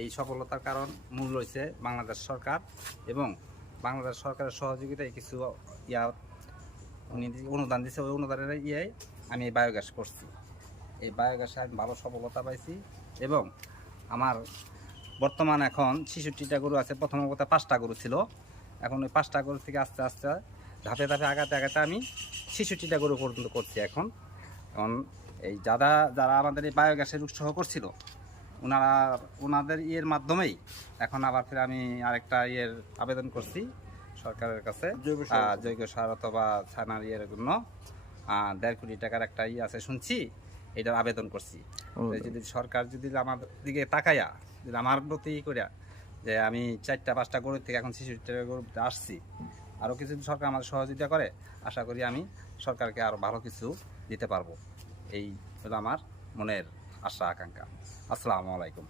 এই সফলতার কারণ মূল রয়েছে বাংলাদেশ সরকার এবং বাংলাদেশ সরকারের সহযোগিতায় কিছু উনি অনুদান দিচ্ছে। ওই অনুদানের আমি এই বায়োগ্যাস করছি। এই বায়োগ্যাসে আমি ভালো সফলতা পাইছি এবং আমার বর্তমান এখন 66টা গরু আছে। প্রথম অবস্থায় 5টা গরু ছিল, এখন ওই 5টা গরু থেকে আস্তে আস্তে ধাপে ধাপে আগাতে আমি 66টা গরু পর্যন্ত করছি। এখন এই যারা আমাদের এই বায়োগ্যাসের উৎসাহ করছিল ওনাদের মাধ্যমেই এখন আবার ফিরে আমি আরেকটা আবেদন করছি সরকারের কাছে, জৈব সার অথবা ছানার জন্য 1.5 কোটি টাকার একটা আছে শুনছি, এটার আবেদন করছি। যদি সরকার যদি আমার দিকে তাকাইয়া যদি আমার প্রতি করিয়া যে আমি 4টা-5টা গরুর থেকে এখন 66টা গরুতে আসছি, আরও কিছু সরকার আমাদের সহযোগিতা করে, আশা করি আমি সরকারকে আরও ভালো কিছু দিতে পারবো। এই হলো আমার মনের আশা আকাঙ্ক্ষা। আসসালামু আলাইকুম।